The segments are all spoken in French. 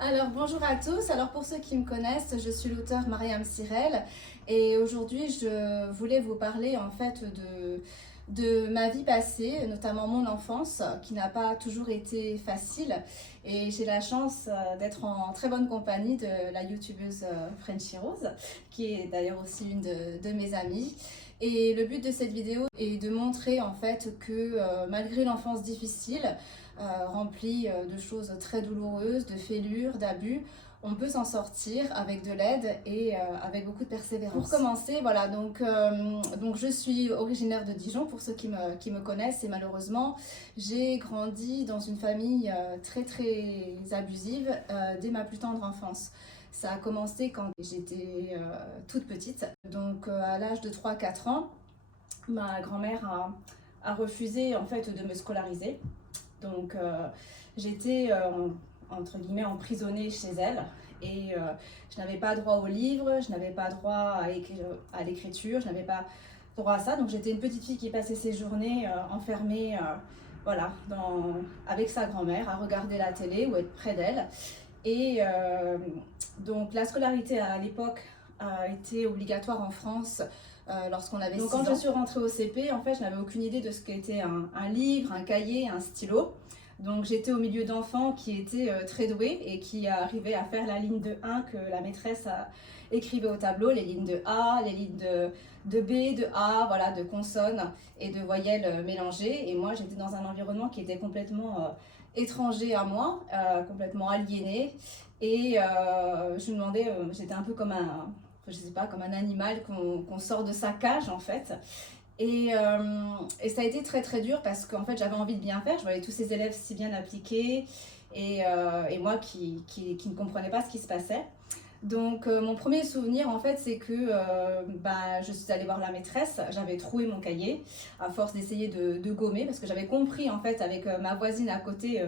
Alors bonjour à tous, alors pour ceux qui me connaissent, je suis l'auteure Mariam Sirel et aujourd'hui je voulais vous parler en fait de ma vie passée, notamment mon enfance qui n'a pas toujours été facile et j'ai la chance d'être en très bonne compagnie de la youtubeuse Frenchy Rose qui est d'ailleurs aussi une de mes amies. Et le but de cette vidéo est de montrer en fait que malgré l'enfance difficile, remplie de choses très douloureuses, de fêlures, d'abus, on peut s'en sortir avec de l'aide et avec beaucoup de persévérance. Pour commencer, voilà, donc je suis originaire de Dijon pour ceux qui me connaissent et malheureusement j'ai grandi dans une famille très abusive dès ma plus tendre enfance. Ça a commencé quand j'étais toute petite, donc à l'âge de 3-4 ans, ma grand-mère a refusé en fait de me scolariser. Donc j'étais entre guillemets emprisonnée chez elle et je n'avais pas droit aux livres, je n'avais pas droit à l'écriture, je n'avais pas droit à ça. Donc j'étais une petite fille qui passait ses journées enfermée voilà, avec sa grand-mère à regarder la télé ou être près d'elle. Et donc la scolarité à l'époque a été obligatoire en France lorsqu'on avait 6 ans. Donc quand je suis rentrée au CP, en fait, je n'avais aucune idée de ce qu'était un livre, un cahier, un stylo. Donc j'étais au milieu d'enfants qui étaient très doués et qui arrivaient à faire la ligne de 1 que la maîtresse écrivait au tableau, les lignes de A, les lignes de B, de A, voilà, de consonnes et de voyelles mélangées. Et moi, j'étais dans un environnement qui était complètement étranger à moi, complètement aliéné. Et je me demandais, j'étais un peu comme je sais pas, comme un animal qu'on sort de sa cage en fait. Et ça a été très dur parce qu'en fait j'avais envie de bien faire, je voyais tous ces élèves si bien appliqués et moi qui ne comprenais pas ce qui se passait. Donc mon premier souvenir en fait c'est que je suis allée voir la maîtresse, j'avais troué mon cahier à force d'essayer de gommer parce que j'avais compris en fait avec ma voisine à côté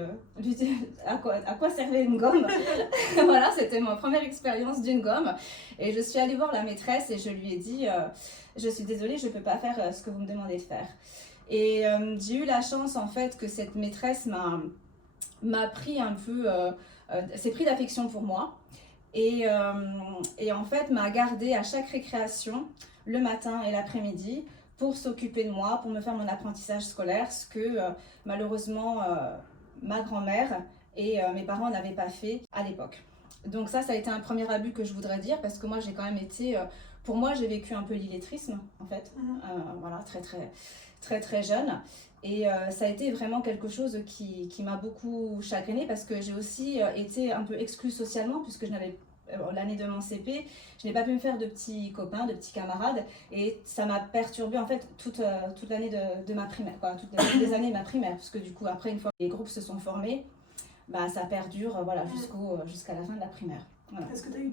à quoi servait une gomme. Voilà, c'était ma première expérience d'une gomme et je suis allée voir la maîtresse et je lui ai dit je suis désolée, je ne peux pas faire ce que vous me demandez de faire. Et j'ai eu la chance en fait que cette maîtresse m'a pris un peu, s'est pris d'affection pour moi. Et en fait m'a gardée à chaque récréation le matin et l'après-midi pour s'occuper de moi, pour me faire mon apprentissage scolaire, ce que malheureusement ma grand-mère et mes parents n'avaient pas fait à l'époque. Donc ça a été un premier abus que je voudrais dire parce que moi j'ai quand même été, pour moi j'ai vécu un peu l'illettrisme en fait, voilà, très jeune. Et ça a été vraiment quelque chose qui m'a beaucoup chagrinée parce que j'ai aussi été un peu exclue socialement puisque je n'avais l'année de mon CP, je n'ai pas pu me faire de petits copains, de petits camarades et ça m'a perturbée en fait toute l'année de ma primaire, quoi, toutes les années de ma primaire parce que du coup après une fois que les groupes se sont formés, ça perdure voilà, jusqu'à la fin de la primaire. Voilà. Est-ce que tu as eu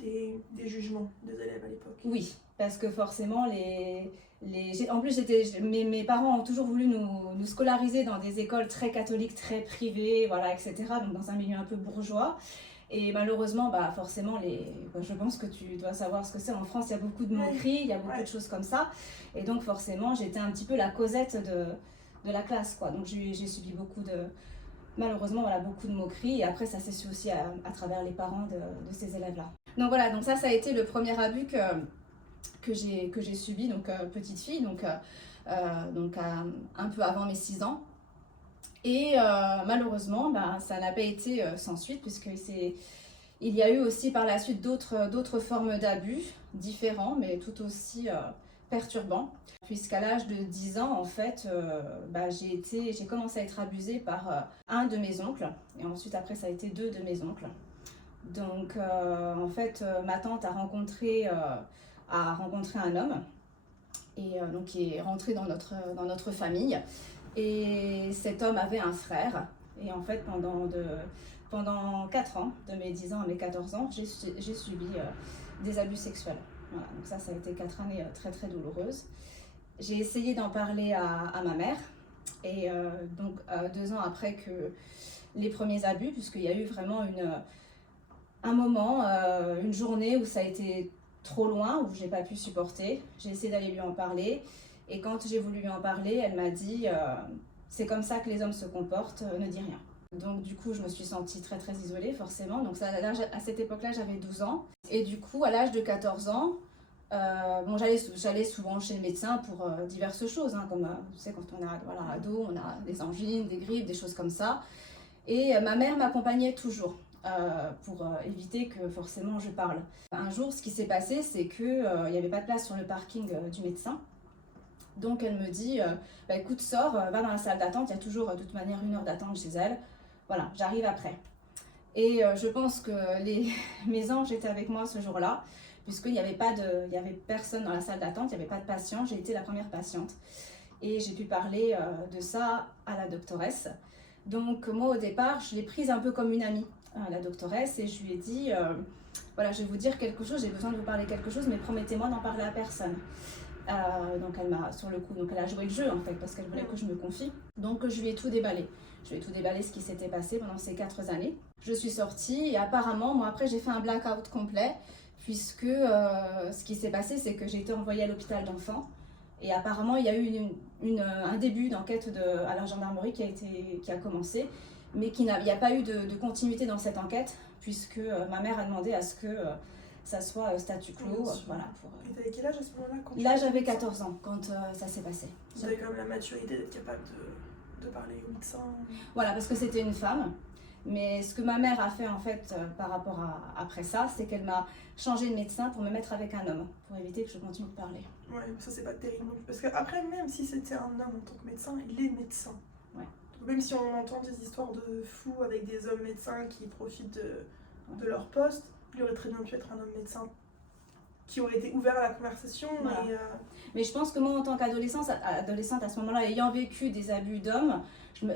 des jugements des élèves à l'époque? Oui, parce que forcément, en plus, mes parents ont toujours voulu nous scolariser dans des écoles très catholiques, très privées, voilà, etc. Donc dans un milieu un peu bourgeois. Et malheureusement, forcément, je pense que tu dois savoir ce que c'est. En France, il y a beaucoup de moqueries, il y a beaucoup de choses comme ça. Et donc forcément, j'étais un petit peu la Cosette de la classe, quoi. Donc j'ai subi malheureusement, voilà, beaucoup de moqueries et après ça s'est su aussi à travers les parents de ces élèves-là. Donc voilà, donc ça a été le premier abus que j'ai subi, donc petite fille, donc un peu avant mes 6 ans. Et malheureusement, ça n'a pas été sans suite il y a eu aussi par la suite d'autres formes d'abus différents, mais tout aussi perturbant, puisqu'à l'âge de 10 ans, en fait, j'ai commencé à être abusée par un de mes oncles, et ensuite après ça a été 2 de mes oncles. Donc en fait, ma tante a rencontré un homme, et donc qui est rentré dans notre famille, et cet homme avait un frère, et en fait pendant 4 ans, de mes 10 ans à mes 14 ans, j'ai subi des abus sexuels. Voilà, donc ça a été 4 années très douloureuses. J'ai essayé d'en parler à ma mère et 2 ans après que les premiers abus, puisqu'il y a eu vraiment un moment, une journée où ça a été trop loin, où j'ai pas pu supporter. J'ai essayé d'aller lui en parler et quand j'ai voulu lui en parler, elle m'a dit c'est comme ça que les hommes se comportent, ne dis rien. Donc du coup, je me suis sentie très très isolée forcément. Donc ça, à cette époque-là, j'avais 12 ans. Et du coup, à l'âge de 14 ans, bon, j'allais souvent chez le médecin pour diverses choses, hein, comme tu sais, quand on a voilà, ado, on a des angines, des grippes, des choses comme ça. Et ma mère m'accompagnait toujours pour éviter que forcément je parle. Un jour, ce qui s'est passé, c'est qu'il n'y avait pas de place sur le parking du médecin. Donc elle me dit, bah, écoute, sors, va dans la salle d'attente, il y a toujours de toute manière 1 heure d'attente chez elle. Voilà, j'arrive après. Et je pense que mes anges étaient avec moi ce jour-là, puisqu'il n'y avait il y avait personne dans la salle d'attente, il n'y avait pas de patient, j'ai été la première patiente. Et j'ai pu parler de ça à la doctoresse. Donc moi au départ, je l'ai prise un peu comme une amie, la doctoresse, et je lui ai dit, voilà, je vais vous dire quelque chose, j'ai besoin de vous parler quelque chose, mais promettez-moi d'en parler à personne. Donc elle m'a, sur le coup, donc elle a joué le jeu en fait, parce qu'elle voulait que je me confie. Donc je lui ai tout déballé. Je lui ai tout déballé ce qui s'était passé pendant ces 4 années. Je suis sortie et apparemment, moi après j'ai fait un blackout complet, puisque ce qui s'est passé, c'est que j'ai été envoyée à l'hôpital d'enfants. Et apparemment, il y a eu un début d'enquête à la gendarmerie qui a commencé, mais il n'y a pas eu de continuité dans cette enquête, puisque ma mère a demandé à ce que ça soit statu quo. Voilà, Et t'avais quel âge à ce moment-là? Là, j'avais 14 ans quand ça s'est passé. Vous avez quand même la maturité d'être capable de parler au médecin. Voilà, parce que c'était une femme. Mais ce que ma mère a fait en fait par rapport après ça, c'est qu'elle m'a changé de médecin pour me mettre avec un homme, pour éviter que je continue de parler. Ouais, ça c'est pas terrible non plus. Parce qu'après, même si c'était un homme en tant que médecin, il est médecin. Ouais. Donc, même si on entend des histoires de fous avec des hommes médecins qui profitent de leur poste, il aurait très bien pu être un homme médecin qui aurait été ouvert à la conversation. Voilà. Et, mais je pense que moi, en tant qu'adolescente à ce moment-là, ayant vécu des abus d'hommes,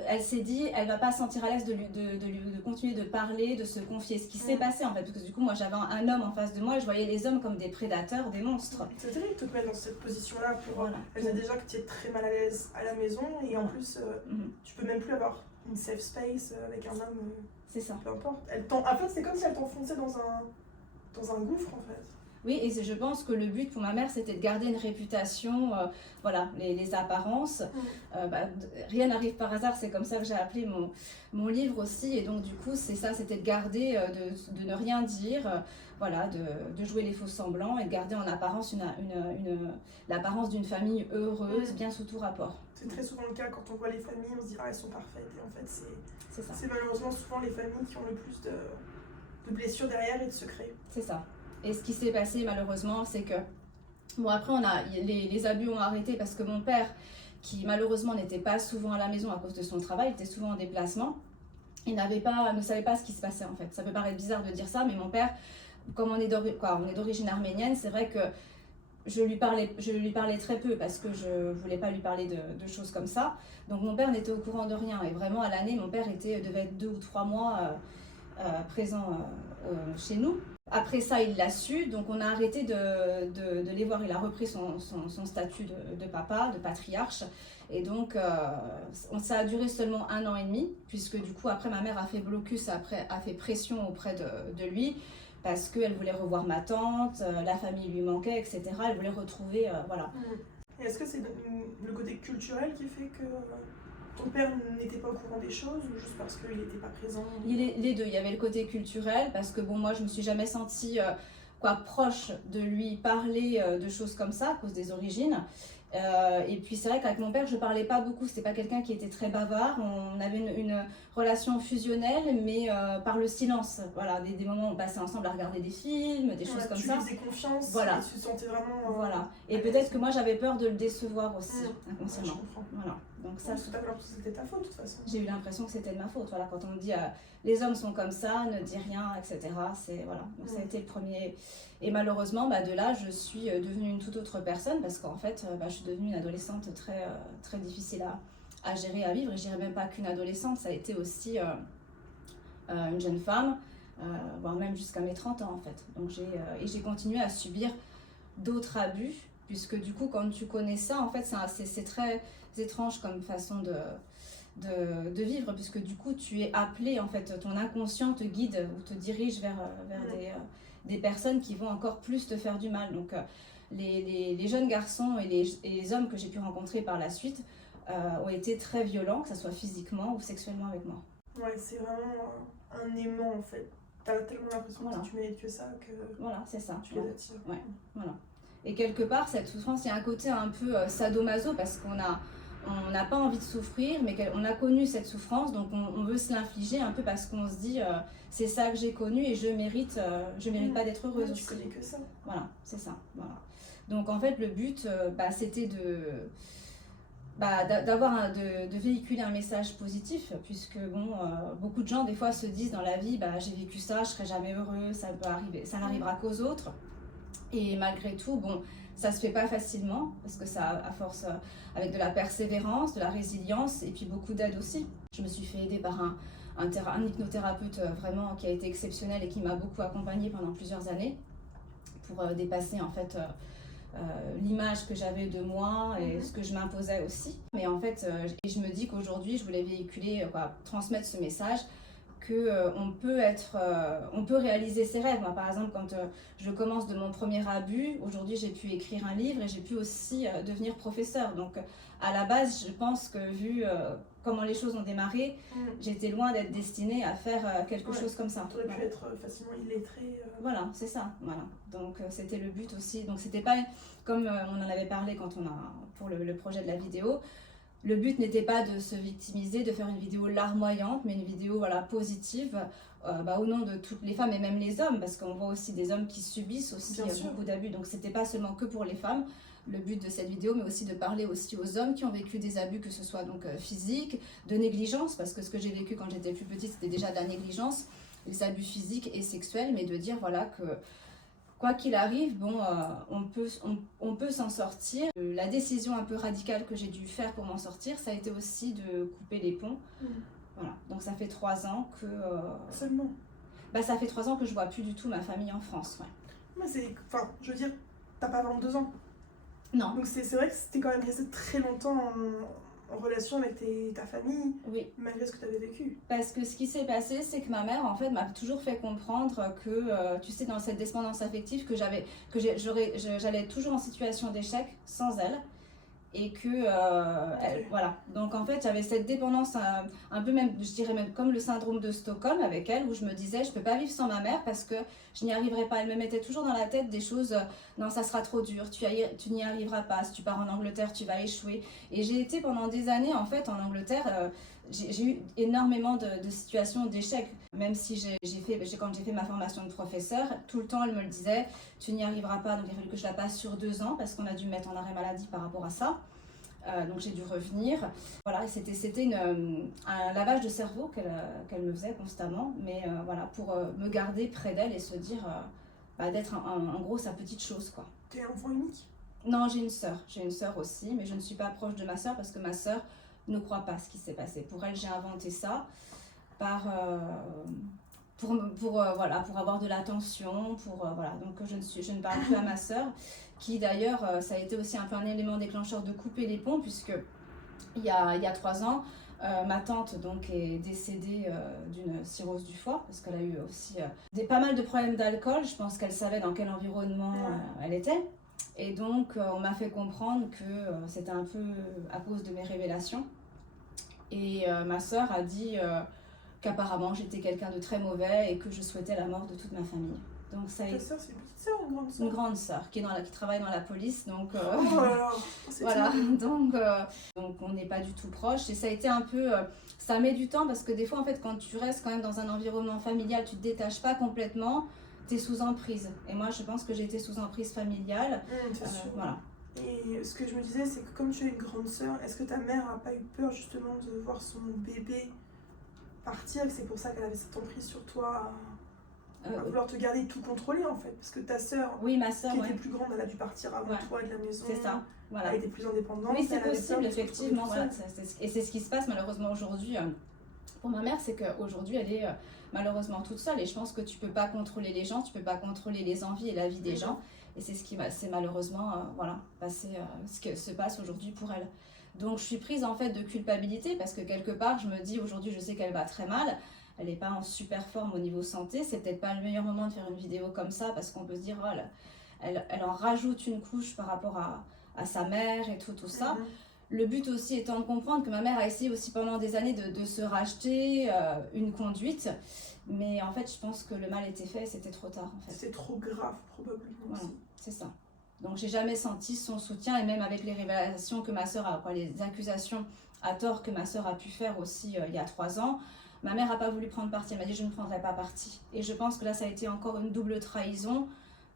elle s'est dit, elle va pas se sentir à l'aise de continuer de parler, de se confier. Ce qui s'est passé en fait, parce que du coup, moi j'avais un homme en face de moi et je voyais les hommes comme des prédateurs, des monstres. C'est terrible de te mettre dans cette position-là. Voilà. Elle sait déjà que tu es très mal à l'aise à la maison et en plus, tu peux même plus avoir une safe space avec un homme. C'est ça. Peu importe. En fait, c'est comme si elle t'enfonçait dans un gouffre en fait. Oui, et je pense que le but pour ma mère, c'était de garder une réputation, voilà, les apparences. Rien n'arrive par hasard, c'est comme ça que j'ai appelé mon livre aussi. Et donc, du coup, c'est ça, c'était de garder, de ne rien dire, voilà, de jouer les faux semblants et de garder en apparence l'apparence d'une famille heureuse, bien sous tout rapport. C'est très souvent le cas quand on voit les familles, on se dit, ah, elles sont parfaites. Et en fait, c'est malheureusement souvent les familles qui ont le plus de blessures derrière et de secrets. C'est ça. Et ce qui s'est passé malheureusement, c'est que, bon après les abus ont arrêté parce que mon père, qui malheureusement n'était pas souvent à la maison à cause de son travail, était souvent en déplacement, il ne savait pas ce qui se passait en fait. Ça peut paraître bizarre de dire ça, mais mon père, comme on est d'origine arménienne, c'est vrai que je lui parlais très peu parce que je voulais pas lui parler de choses comme ça. Donc mon père n'était au courant de rien et vraiment à l'année, mon père devait être 2 ou 3 mois présent chez nous. Après ça, il l'a su, donc on a arrêté de les voir. Il a repris son statut de papa, de patriarche. Et donc, ça a duré seulement 1 an et demi, puisque du coup, après, ma mère a fait blocus, a fait pression auprès de lui, parce qu'elle voulait revoir ma tante, la famille lui manquait, etc. Elle voulait retrouver, voilà. Et est-ce que c'est le côté culturel qui fait que ton père n'était pas au courant des choses ou juste parce qu'il n'était pas présent? Les deux. Il y avait le côté culturel parce que bon, moi je me suis jamais sentie proche de lui parler de choses comme ça à cause des origines. Et puis c'est vrai qu'avec mon père je parlais pas beaucoup, c'était pas quelqu'un qui était très bavard, on avait une relation fusionnelle mais par le silence, voilà, des moments où on passait ensemble à regarder des films, des choses comme ça. Tu lui faisais confiance, voilà. Et tu te sentais vraiment... voilà, et peut-être que moi j'avais peur de le décevoir aussi, inconsciemment. Je comprends. Voilà. Donc ça, c'était ta faute de toute façon. J'ai eu l'impression que c'était de ma faute, voilà, quand on me dit les hommes sont comme ça, ne dis rien, etc. Voilà. Donc ça a été le premier. Et malheureusement, de là, je suis devenue une toute autre personne parce qu'en fait, je suis devenue une adolescente très, très difficile à gérer, à vivre. Et je dirais même pas qu'une adolescente, ça a été aussi une jeune femme, voire même jusqu'à mes 30 ans en fait. Donc j'ai continué à subir d'autres abus, puisque du coup, quand tu connais ça, en fait, c'est très étrange comme façon de vivre, puisque du coup tu es appelé, en fait, ton inconscient te guide ou te dirige vers des personnes qui vont encore plus te faire du mal. Donc les jeunes garçons et les hommes que j'ai pu rencontrer par la suite ont été très violents, que ce soit physiquement ou sexuellement avec moi. Ouais, c'est vraiment un aimant en fait. T'as tellement l'impression Voilà. que tu mérites que ça que Voilà, c'est ça. tu les attires. Ouais, voilà. Et quelque part, cette souffrance, il y a un côté un peu sadomaso parce on n'a pas envie de souffrir, mais on a connu cette souffrance, donc on veut se l'infliger un peu parce qu'on se dit c'est ça que j'ai connu et je mérite pas d'être heureuse Tu aussi. connais que ça. Voilà, c'est ça. Voilà. Donc en fait, le but, c'était de véhiculer un message positif, puisque bon, beaucoup de gens des fois se disent dans la vie, j'ai vécu ça, je serai jamais heureux, ça peut arriver, ça n'arrivera qu'aux autres. Et malgré tout, bon, ça se fait pas facilement, parce que ça, à force, avec de la persévérance, de la résilience, et puis beaucoup d'aide aussi. Je me suis fait aider par un hypnothérapeute vraiment qui a été exceptionnel et qui m'a beaucoup accompagnée pendant plusieurs années pour dépasser en fait l'image que j'avais de moi et ce que je m'imposais aussi. Mais en fait, et je me dis qu'aujourd'hui, je voulais véhiculer, transmettre ce message qu'on on peut réaliser ses rêves. Moi, par exemple, quand je commence de mon premier abus, aujourd'hui, j'ai pu écrire un livre et j'ai pu aussi devenir professeur. Donc, à la base, je pense que vu comment les choses ont démarré, j'étais loin d'être destinée à faire quelque chose comme ça. Tu aurais pu être facilement illettrée. Voilà, c'est ça. Voilà. Donc, c'était le but aussi. Donc, c'était pas comme on en avait parlé pour le projet de la vidéo. Le but n'était pas de se victimiser, de faire une vidéo larmoyante, mais une vidéo positive au nom de toutes les femmes et même les hommes, parce qu'on voit aussi des hommes qui subissent aussi beaucoup d'abus. Donc c'était pas seulement que pour les femmes, le but de cette vidéo, mais aussi de parler aussi aux hommes qui ont vécu des abus, que ce soit donc physiques, de négligence, parce que ce que j'ai vécu quand j'étais plus petite, c'était déjà de la négligence, les abus physiques et sexuels, mais de dire voilà que quoi qu'il arrive, bon, on peut s'en sortir. La décision un peu radicale que j'ai dû faire pour m'en sortir, ça a été aussi de couper les ponts. Voilà. Donc ça fait 3 ans que... Seulement ça fait 3 ans que je vois plus du tout ma famille en France. Ouais. Mais je veux dire, t'as pas 22 ans. Non. Donc c'est vrai que c'était quand même resté très longtemps en relation avec ta famille, oui. Malgré ce que tu avais vécu. Parce que ce qui s'est passé, c'est que ma mère, en fait, m'a toujours fait comprendre que, tu sais, dans cette dépendance affective, que j'allais toujours en situation d'échec sans elle. Et que, voilà. Donc, en fait, j'avais cette dépendance un peu même, je dirais même comme le syndrome de Stockholm avec elle, où je me disais, je peux pas vivre sans ma mère parce que je n'y arriverai pas. Elle me mettait toujours dans la tête des choses, non, ça sera trop dur, tu n'y arriveras pas, si tu pars en Angleterre, tu vas échouer. Et j'ai été pendant des années, en fait, en Angleterre, j'ai eu énormément de situations d'échec. Même si quand j'ai fait ma formation de professeur, tout le temps, elle me le disait, tu n'y arriveras pas. Donc, il a fallu que je la passe sur 2 ans parce qu'on a dû me mettre en arrêt maladie par rapport à ça. Donc, j'ai dû revenir. Voilà, c'était un lavage de cerveau qu'elle me faisait constamment. Mais voilà, pour me garder près d'elle et se dire d'être en gros sa petite chose, quoi. T'es enfant unique? Non, j'ai une sœur. J'ai une sœur aussi, mais je ne suis pas proche de ma sœur parce que ma sœur ne croit pas ce qui s'est passé. Pour elle, j'ai inventé ça pour avoir de l'attention, voilà. Donc je ne parle plus à ma sœur, qui d'ailleurs, ça a été aussi un peu un élément déclencheur de couper les ponts, puisque il y a 3 ans, ma tante donc est décédée d'une cirrhose du foie, parce qu'elle a eu aussi pas mal de problèmes d'alcool. Je pense qu'elle savait dans quel environnement elle était. Et donc, on m'a fait comprendre que c'était un peu à cause de mes révélations. Et ma sœur a dit qu'apparemment j'étais quelqu'un de très mauvais et que je souhaitais la mort de toute ma famille. Donc ça. Ta sœur, c'est une petite sœur ou une grande sœur? Une grande sœur qui travaille dans la police. Donc voilà. Donc on n'est pas du tout proches. Et ça a été un peu. Ça met du temps parce que des fois, en fait, quand tu restes quand même dans un environnement familial, tu te détaches pas complètement. T'es sous emprise. Et moi, je pense que j'étais sous emprise familiale. C'est sûr. Voilà. Et ce que je me disais, c'est que comme tu as une grande sœur, est-ce que ta mère n'a pas eu peur justement de voir son bébé partir, et c'est pour ça qu'elle avait cette emprise sur toi à vouloir te garder et tout contrôler en fait? Parce que ta sœur, ma sœur, qui était plus grande, elle a dû partir avant toi de la maison. C'est ça. Voilà. Elle était plus indépendante. Oui, c'est possible, effectivement. Voilà. Et c'est ce qui se passe malheureusement aujourd'hui. Pour ma mère, c'est qu'aujourd'hui, elle est malheureusement toute seule. Et je pense que tu peux pas contrôler les gens, tu peux pas contrôler les envies et la vie des gens. Et c'est c'est malheureusement ce qui se passe aujourd'hui pour elle. Donc je suis prise en fait de culpabilité parce que quelque part, je me dis aujourd'hui, je sais qu'elle va très mal. Elle n'est pas en super forme au niveau santé. C'est peut-être pas le meilleur moment de faire une vidéo comme ça parce qu'on peut se dire, elle en rajoute une couche par rapport à sa mère et tout ça. Le but aussi étant de comprendre que ma mère a essayé aussi pendant des années de se racheter une conduite. Mais en fait, je pense que le mal était fait, c'était trop tard. En fait. C'est trop grave, probablement. Voilà, c'est ça. Donc, j'ai jamais senti son soutien. Et même avec les révélations que ma sœur a, quoi, les accusations à tort que ma sœur a pu faire aussi il y a 3 ans, ma mère n'a pas voulu prendre parti. Elle m'a dit, je ne prendrai pas parti. Et je pense que là, ça a été encore une double trahison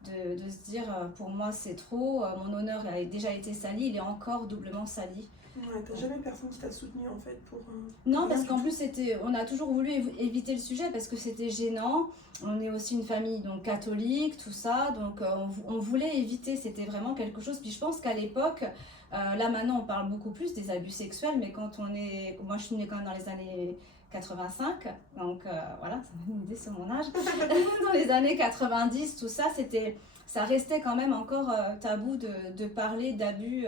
de se dire, pour moi, c'est trop. Mon honneur a déjà été sali, il est encore doublement sali. Ouais, t'as jamais personne qui t'a soutenu en fait pour... Non, parce qu'en plus, on a toujours voulu éviter le sujet parce que c'était gênant. On est aussi une famille donc catholique, tout ça. Donc, on voulait éviter, c'était vraiment quelque chose. Puis je pense qu'à l'époque, là maintenant, on parle beaucoup plus des abus sexuels, mais quand on est... Moi, je suis née quand même dans les années 85, donc voilà, ça me donne une idée sur mon âge. Dans les années 90, tout ça, ça restait quand même encore tabou de parler d'abus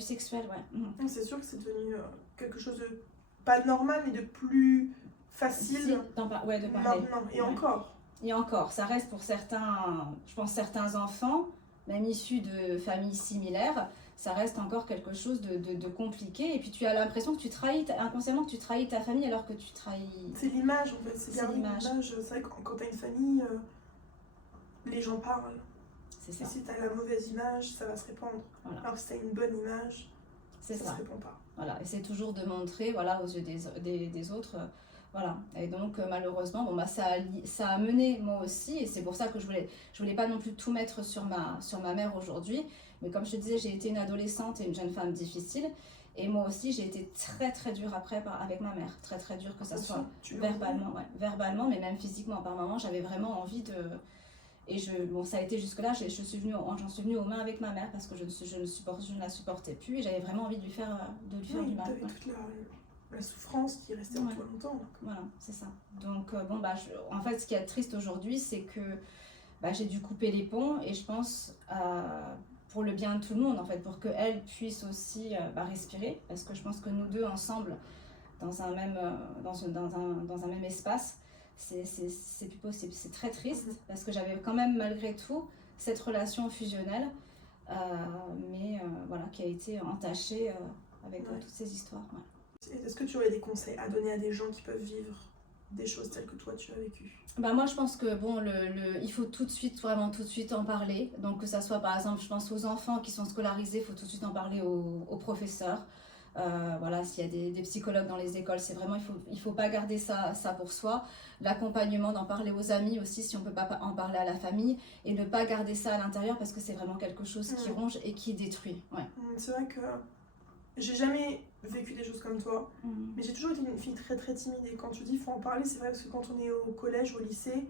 sexuels. Ouais. C'est sûr que c'est devenu quelque chose de pas normal, mais de plus facile de parler. maintenant. Et encore. Et encore, ça reste pour certains, je pense certains enfants, même issus de familles similaires, ça reste encore quelque chose de compliqué. Et puis tu as l'impression que tu trahis, inconsciemment que tu trahis ta famille alors que tu trahis... C'est l'image en fait, c'est l'image. C'est vrai que quand tu as une famille, les gens parlent. C'est ça. Et si tu as la mauvaise image, ça va se répandre. Voilà. Alors que si tu as une bonne image, ça se répand pas. Voilà. Et c'est toujours de montrer voilà, aux yeux des autres. Voilà. Et donc malheureusement, bon, bah, ça a mené moi aussi, et c'est pour ça que je voulais pas non plus tout mettre sur ma mère aujourd'hui. Mais comme je te disais, j'ai été une adolescente et une jeune femme difficile. Et moi aussi, j'ai été très très dure après avec ma mère. Très très dure, que ça soit verbalement, mais même physiquement. Par moments, j'avais vraiment envie de... Et ça a été jusque-là, j'en suis venue aux mains avec ma mère parce que je ne la supportais plus et j'avais vraiment envie de lui faire du mal. Tu avais toute la souffrance qui restait en toi longtemps. Voilà, c'est ça. Donc, en fait, ce qui est triste aujourd'hui, c'est que j'ai dû couper les ponts et je pense pour le bien de tout le monde, en fait, pour qu'elle puisse aussi respirer, parce que je pense que nous deux ensemble, dans un même espace, c'est plus possible. C'est très triste parce que j'avais quand même malgré tout cette relation fusionnelle, mais voilà, qui a été entachée avec toutes ces histoires. Ouais. Est-ce que tu aurais des conseils à donner à des gens qui peuvent vivre des choses telles que toi tu as vécu? Moi je pense que il faut tout de suite en parler. Donc que ça soit par exemple, je pense aux enfants qui sont scolarisés, il faut tout de suite en parler aux professeurs. Voilà, s'il y a des psychologues dans les écoles, c'est vraiment, il faut pas garder ça pour soi. L'accompagnement, d'en parler aux amis aussi, si on peut pas en parler à la famille, et ne pas garder ça à l'intérieur parce que c'est vraiment quelque chose qui ronge et qui détruit. Ouais. C'est vrai que j'ai jamais vécu des choses comme toi, mais j'ai toujours été une fille très très timide, et quand tu dis faut en parler, c'est vrai parce que quand on est au collège, au lycée,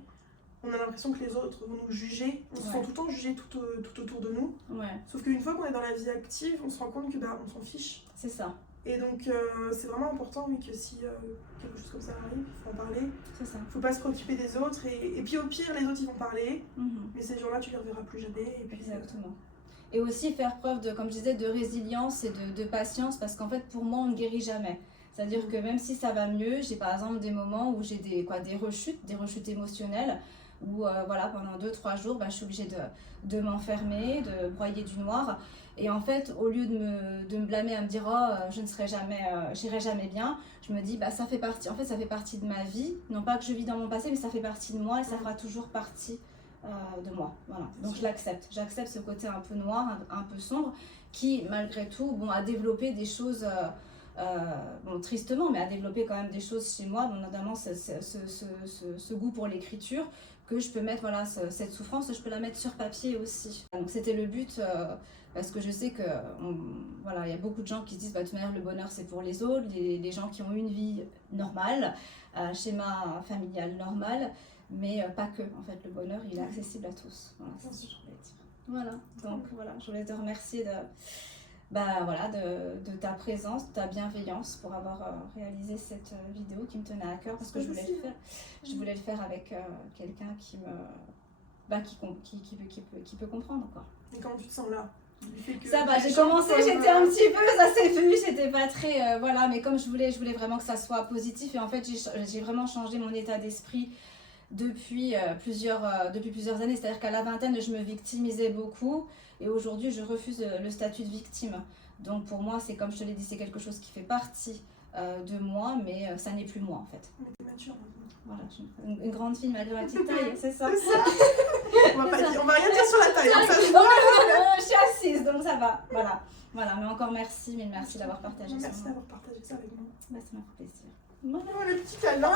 on a l'impression que les autres vont nous juger, on se sent tout le temps jugé tout autour de nous. Sauf qu'une fois qu'on est dans la vie active, on se rend compte que on s'en fiche. C'est ça. Et donc c'est vraiment important, oui, que si quelque chose comme ça arrive, il faut en parler. C'est ça. Faut pas se préoccuper des autres, et puis au pire les autres ils vont parler, mais ces gens-là tu les reverras plus jamais. Et puis, exactement. Et aussi faire preuve comme je disais, de résilience et de patience, parce qu'en fait pour moi on ne guérit jamais. C'est-à-dire que même si ça va mieux, j'ai par exemple des moments où j'ai des rechutes émotionnelles, où voilà, pendant 2-3 jours, je suis obligée de m'enfermer, de broyer du noir. Et en fait, au lieu de me blâmer, à me dire je ne serai jamais, j'irai jamais bien, je me dis ça fait partie. En fait, ça fait partie de ma vie. Non pas que je vis dans mon passé, mais ça fait partie de moi et ça fera toujours partie de moi. Voilà. Donc je l'accepte. J'accepte ce côté un peu noir, un peu sombre, qui malgré tout, a développé des choses. Tristement, mais a développé quand même des choses chez moi, notamment ce goût pour l'écriture, que je peux mettre, voilà, cette souffrance, je peux la mettre sur papier aussi. Donc c'était le but, parce que je sais que voilà, il y a beaucoup de gens qui se disent de toute manière le bonheur c'est pour les autres, les gens qui ont une vie normale, schéma familial normal, mais pas que. En fait, le bonheur il est accessible à tous. Voilà, c'est ce que je voulais dire. Voilà, donc voilà, je voulais te remercier de ta présence, de ta bienveillance pour avoir réalisé cette vidéo qui me tenait à cœur, parce que je voulais le faire avec quelqu'un qui peut comprendre, quoi. Et comment tu te sens là? Ça va, j'ai commencé, j'étais un petit peu, ça s'est vu, j'étais pas très voilà, mais comme je voulais vraiment que ça soit positif, et en fait j'ai vraiment changé mon état d'esprit depuis plusieurs années. C'est-à-dire qu'à la vingtaine, je me victimisais beaucoup, et aujourd'hui je refuse le statut de victime. Donc pour moi, c'est comme je te l'ai dit, c'est quelque chose qui fait partie de moi, mais ça n'est plus moi en fait. Mais t'es mature maintenant. Voilà, une grande fille malgré ma petite taille, c'est ça. C'est ça. On va rien dire sur la taille, hein, ça se Non, voit. je suis assise, donc ça va. Voilà, voilà. Mais encore merci, mille merci d'avoir partagé ça. Merci d'avoir partagé ça avec moi. Bah, ça m'a fait plaisir. Oh, le petit câlin.